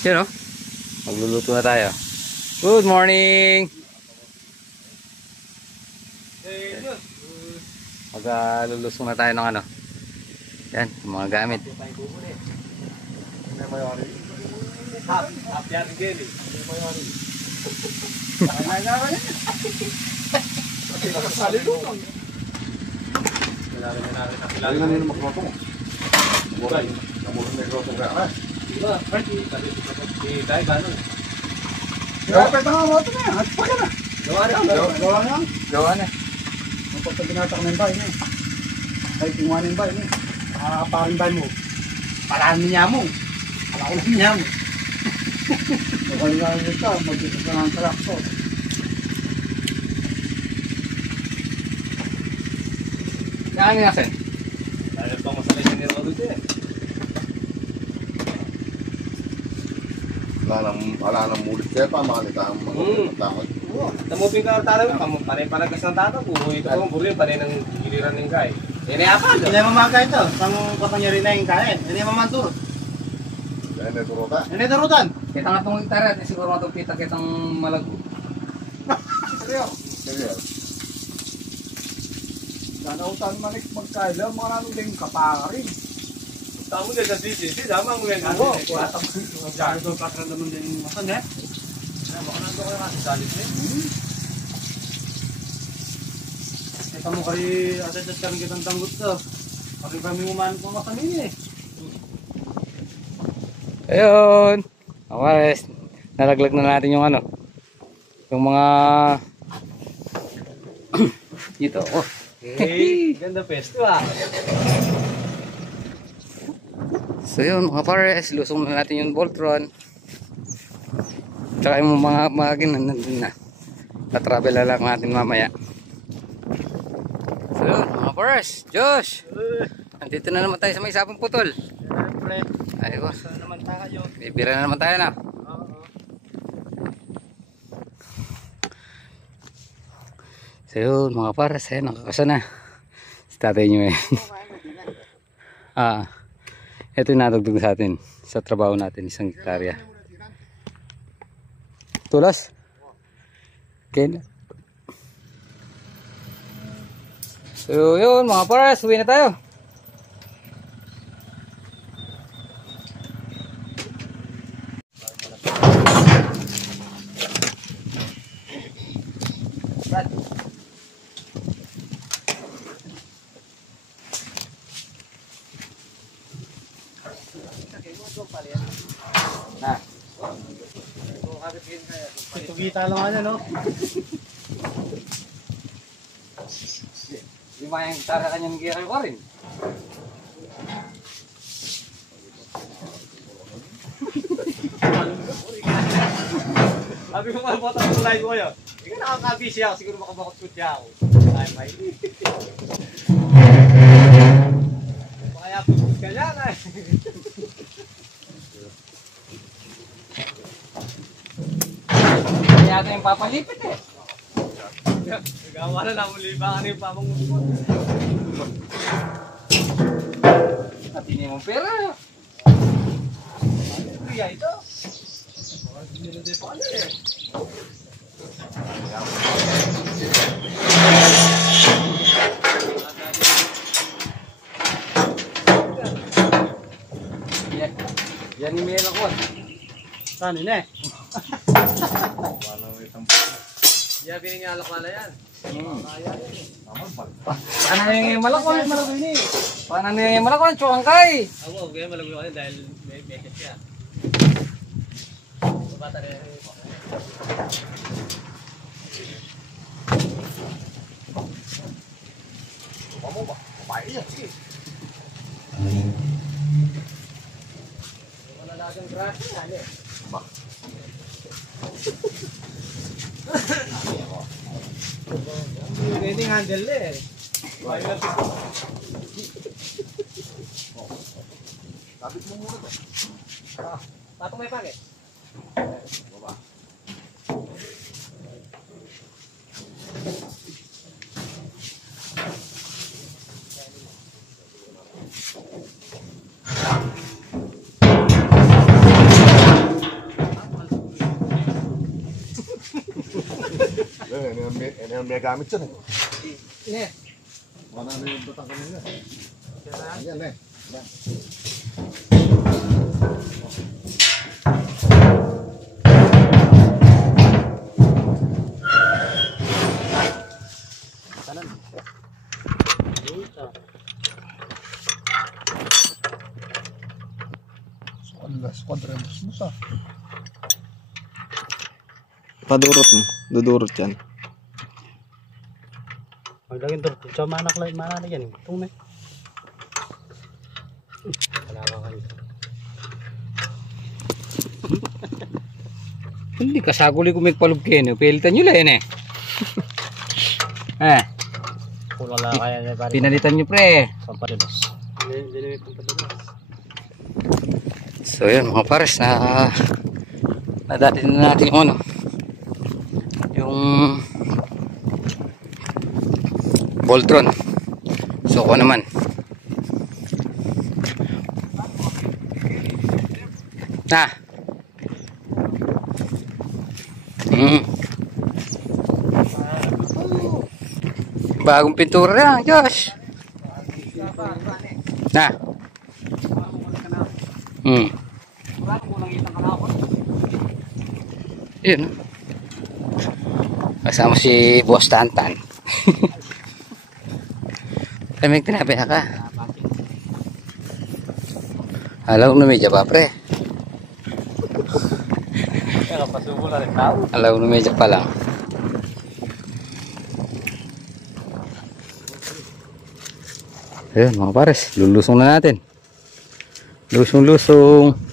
Yun o. Magluluto na tayo. Good morning! Maglulusong na tayo ng ano. Yan, mga gamit. Gawa na. Pagka binatak ng bahay niya. Kahit tinguha ng bahay niya. Parang bahay mo. Palaan niya mo. Palaulan niya mo. Magkalilang ito. Mag-isip ka ng traktor. Saan nga sen? Dahil pang masalay niya nila dito eh. Wala nang mulit siya pa, makalita ang mga takot. Tamupin ka tataw, panay palagas ng tataw, buhay ito ang buril, panay ng giliran ng kay. Yan ay apa? Hindi mamagay ito. Sang kapanya rin na yung kain. Hindi mamanturot. Dahil na turuta. Hindi turutan. Kita nga itong hektarya at siguro itong pita kitang malago. Seryo. Danautan manik magkaila. Mga nanong din kapakarin. Tamo din sa sisi, sama mo yan. Oo. Magkano ito kakran naman din yung masan eh. Baka nando kayo kasi salit eh. Kita mo kari atas karang kitang tanggut to. Kari kami umahan po masan eh. Ayun. Amares. Nalaglag na natin yung ano. Yung mga dito. Oh. Hey, ganda pesto ah. So yun mga pares, lusong na natin yung Voltron. Tsaka yung mga nandun na. Na-travel na lang natin mamaya. So yun mga pares, Josh! Nandito na naman tayo sa may sapang putol. Ayun. Naman tayo. Bibira na naman tayo na. So yun mga pares, nakakasa na. Si tatay nyo eh. Ito yung natugtog sa atin sa trabaho natin, isang hektarya. Tulas? Okay. So yun mga pares, uwi na tayo. Na. Ito kita lang ano no. Lima yang tara kanyang gira ko rin. Sabi ko nga bota ko live ko yun. Hindi ka nakakabisi ako, siguro makabakot siya ako. Ay, may. Kaya pupus ka yan ay. Yata yung papalipit eh. Nagawa na naman libangan yung pamanguspot. At hindi mong pera. Kaya ito. Hindi na din pa ano eh. Yan ni Mela ko. Saan yun eh? Yan, biningalak wala yan. Paano yung malakon? Paano yung malakon? Chuangkay! Ako, kaya malago ko dahil may message siya. Bata rin. Mamo ba? Kumain yan, sige. Wala lagang grasya yan eh. Ba? Hindi handle eh. Sabit mo muna ba? Patong may pangit. Baba. Yan yung may gamit yun eh. Ne. Wala na yung batang kanina. Ayan eh. Squadrons mo sa. Padurot mo. Dudurot yan. Maglagyan to. Sa manak lang. Mana na yan. Itong may. Wala ka kayo. Hindi kasaguli ko may palugkin. Pilitan nyo lang yan eh. Kulang lang kaya niya pare. Pinalitan nyo pre. Pampalilos. Hindi na may pampalilos. So yun mga pares, nadatin na natin yung ano, yung Voltron. So ko naman bagong pintura yan Josh. Yun. Kasama si Boss Tantan. May tinapay ka. Alaw na medya pa pre. Alaw na medya pa lang. Ayun mga pares, lulusong na natin. Lusong-lusong.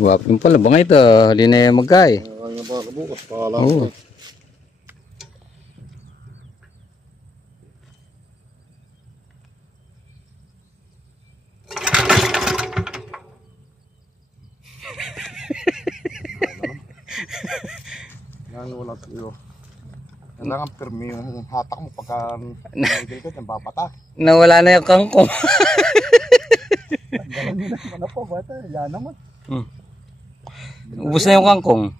Wapin pala bangay ito, hali na yung magkay. Ano ba kabukas? Pakalang Oo. Yan wala tayo. Kailangan pirmi yung hatak mo pagka nagigil ka, yung papata. Nawala na yung kangkong. Galang nyo naman na po, bata. Yan naman. Ubus na yung kangkong.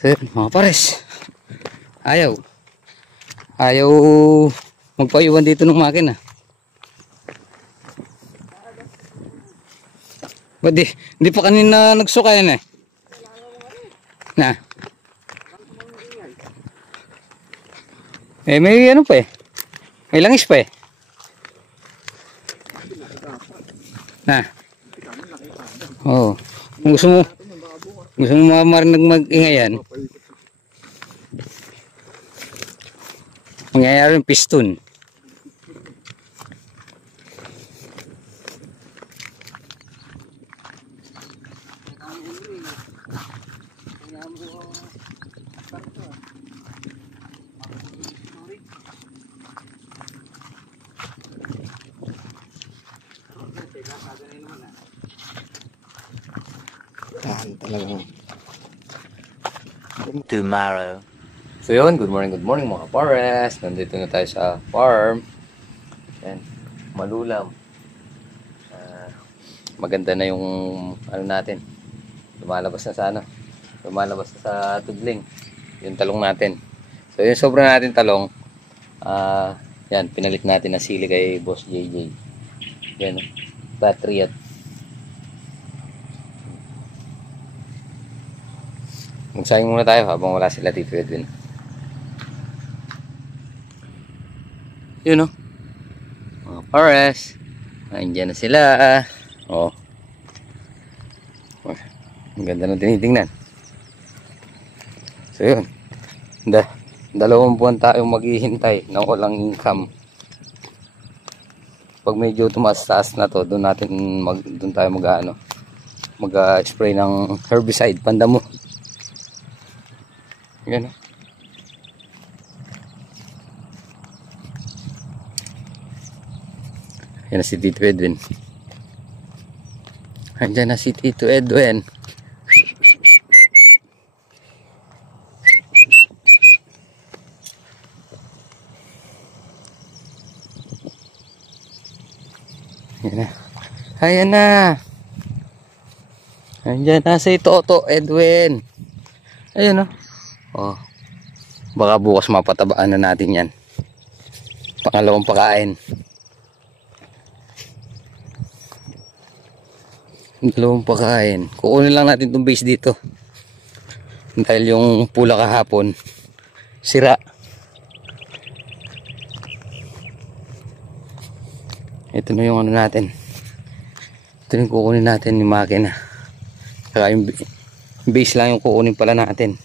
Sir, mga pares. Ayaw magpaiwan dito ng makina. Ba't di pa kanina nagsukayan eh. May ano pa eh. May langis pa eh. Oo. Kung gusto mo marinig mag-ingayan. Mangyayari yung piston. Tomorrow. So yun, good morning mga pares. Nandito na tayo sa farm. Yan, malulam. Maganda na yung ano natin. Lumalabas na sa lumalabas na sa tudling. Yung talong natin. So yung sobra natin talong, yan, pinalit natin na sili kay Boss JJ. Yan, battery at magsayang muna tayo habang wala sila Tito Edwin. Yun o. Mga pares. Nandiyan na sila. Oh. Ang ganda na tinitingnan. So yun. 2 buwan tayong maghihintay na walang income. Pag medyo tumaas-taas na to, doon tayo mag-spray ng herbicide, pandamo. Yan o. Yan na si Tito Edwin. Andyan na si Tito Edwin. Ayan na. Ayan na si Toto Edwin. Ayan o. Oh. Baka bukas mapatabaan na natin yan. Pangalawang pakain. Dalawang pakain. Kukunin lang natin itong base dito. Dahil yung pula kahapon sira. Ito na yung ano natin. Ito yung kukunin natin yung makina. Saka yung base lang yung kukunin pala natin.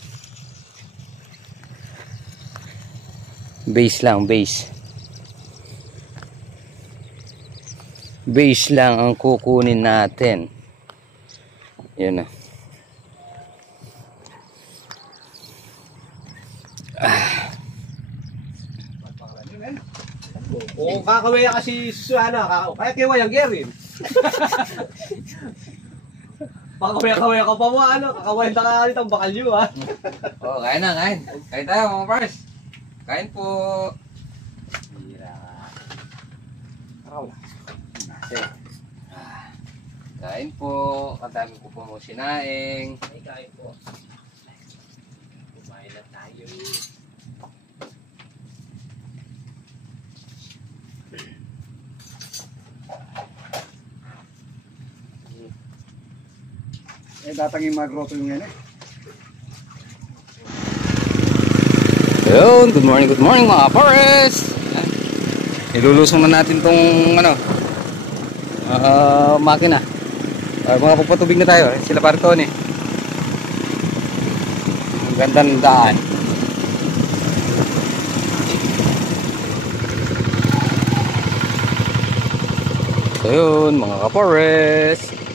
Base lang, base. Base lang ang kukunin natin. Yun na. Oo, kakawaya kasi Susana, kaya kiwayang gerin. Pakawaya-kawaya ka pa mo, ano, kakawayan na ka ang bakal nyo, ha? Oh, kain na, kain. Kain tayo mga pars. Kain po. Kain po. Kadami ko po mo sinaing. Ay, kain po. Kumain na tayo. Datang yung magroto yung yan eh. Yun, good morning mga forest. Ilulusong na natin tong ano, makina. Mga pupatubig na tayo, sila Partone. Ang ganda ng daan. So yun, mga ka-forest.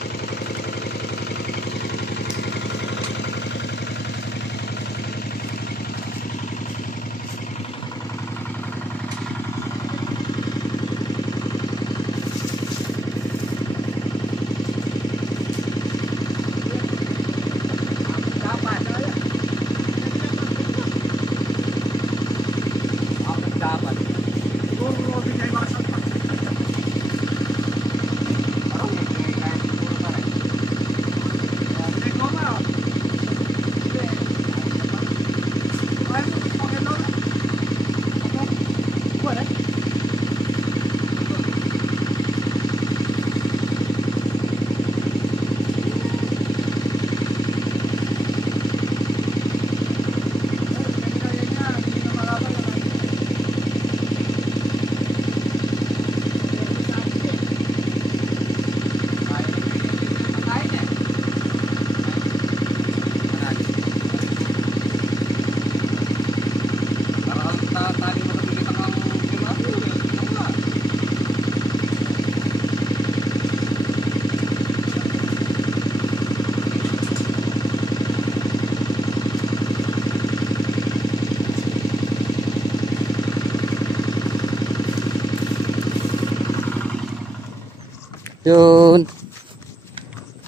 Yun.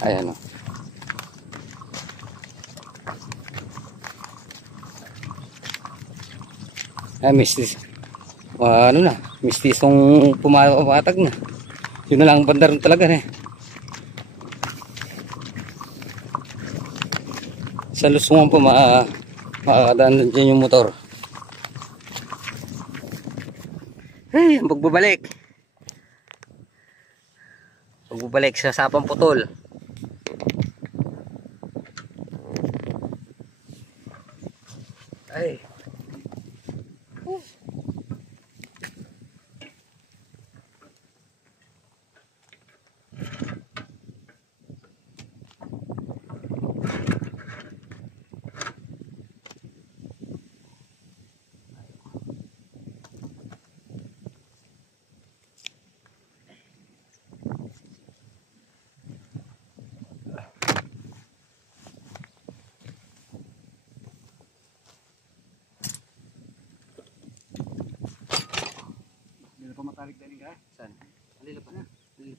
Ayan o. Mistis. Ano na, mistisong pumatag na. Yun na lang ang bandar talaga na. Sa lusungan pa makakadaan dyan yung motor. Hey, ang pagbabalik. Pagbabalik sa Sapang Putol. Ay. Hindi na pa matalik din ka. Saan? Alila pa na. Alila.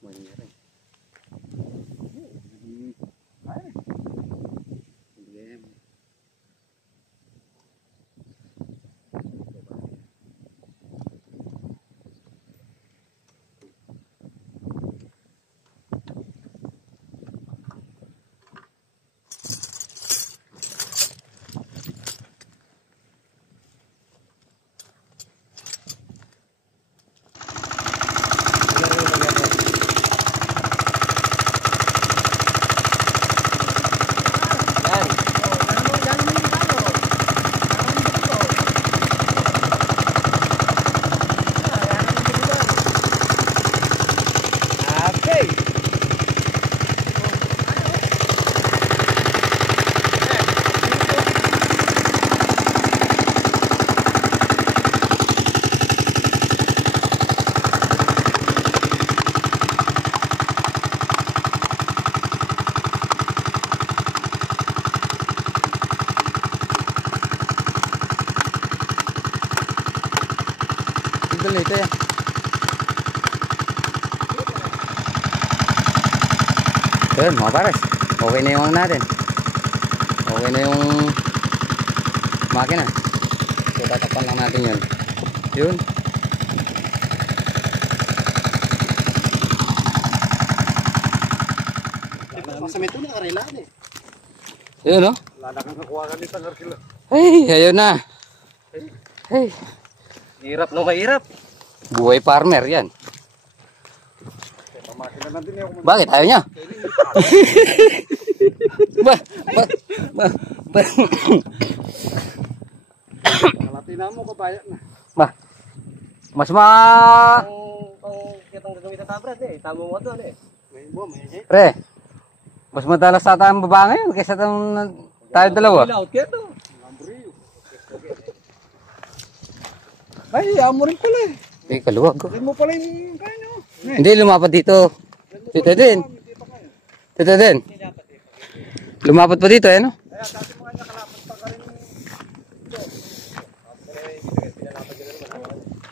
Mangyari. Yun, ito yan. So yun mga pares, okay na yung ano natin. Okay na yung makina. So tatakpan lang natin yun. Yun. Sa meto na karelaan eh. Yun no? Wala na kang nakuha ka nito ng arkila. Hey, ayun na. Hey. Hirap no mahirap. Buhay farmer yan. Pamakina na din ako. Bakit? Ayaw niya? ba? Kalati na mo kabayan na. Ba? Mas ma... Ang kitang gagamitan sa Brad eh. Tama mo doon eh. May mo, may Pre, mas madalas sa tayong baba ngayon kaysa tayo dalawa. Out kito. Ay, amo rin pala eh. Eh, kaluwag ko. Hindi mo pala yung kaya nyo. Hindi, lumapad dito. Dito din. Dito din. Lumapad pa dito, eh, no? Kaya dati mga nakalapat pa ka rin.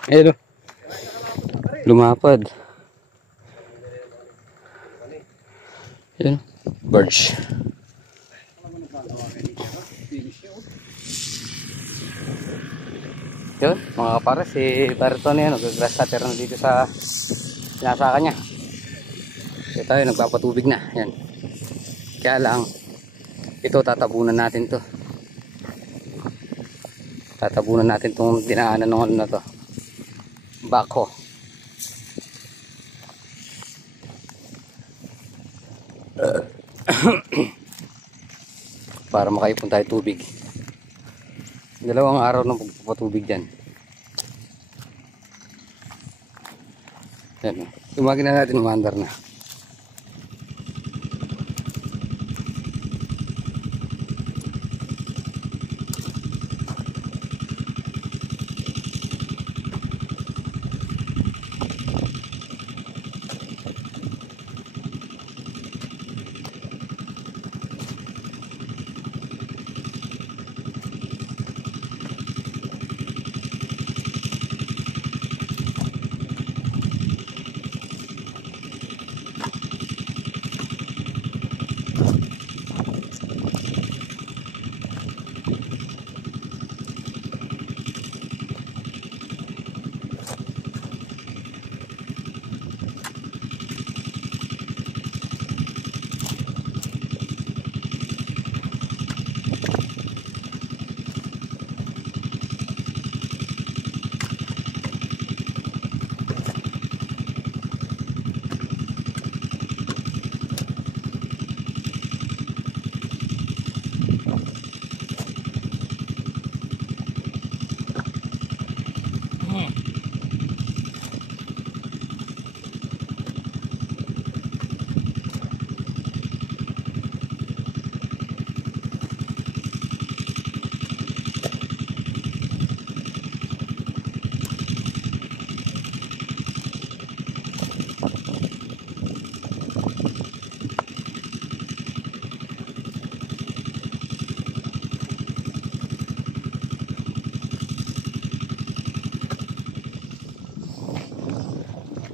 Eh, no? Lumapad. Yun. Birch. Yun, mga kapares, si Barton yan, nag-grass cutter na dito sa sinasakan niya. So tayo, nagpapatubig na. Yan. Kaya lang, ito tatabunan natin to. Tatabunan natin itong dinaanan ng ano na to. Bako. Para makaipon tayo tubig. Dalawang araw ng pagpapatubig dyan. Yan. Tumagin na natin, umandar na.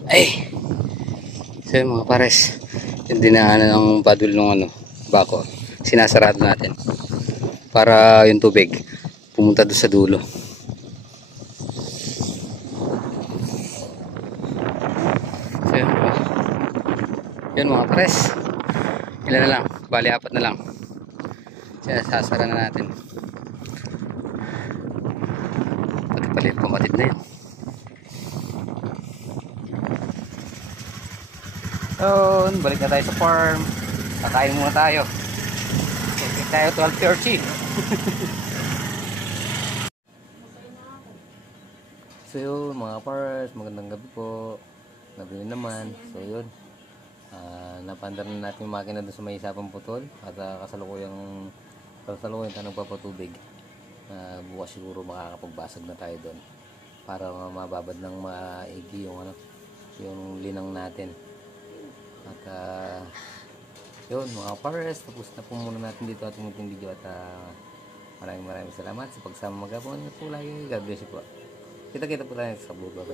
Ay! So yun mga pares, yung dinaanan ng padul ng ano, bako, sinasarado natin para yung tubig pumunta doon sa dulo. So yun mga pares, ilan na lang, bali 4 na lang, sinasasara na natin. Pati palit pamatid na yun. So, balik na tayo sa farm. Kakain muna tayo. Balik tayo 12:30. So yun mga pars, magandang gabi po. Gabi na naman. So yun, napandar na natin yung makina doon sa may isapang putol. At kasalukuyang tayo nagpapatubig. Bukas siguro makakapagbasag na tayo doon para mababad ng maigi yung, yung linang natin. At yun mga pares, tapos na po muna natin dito ating munting video. At maraming salamat sa pagsama magapon na po lagi. God bless you po. Kita-kita po tayo sa bulo.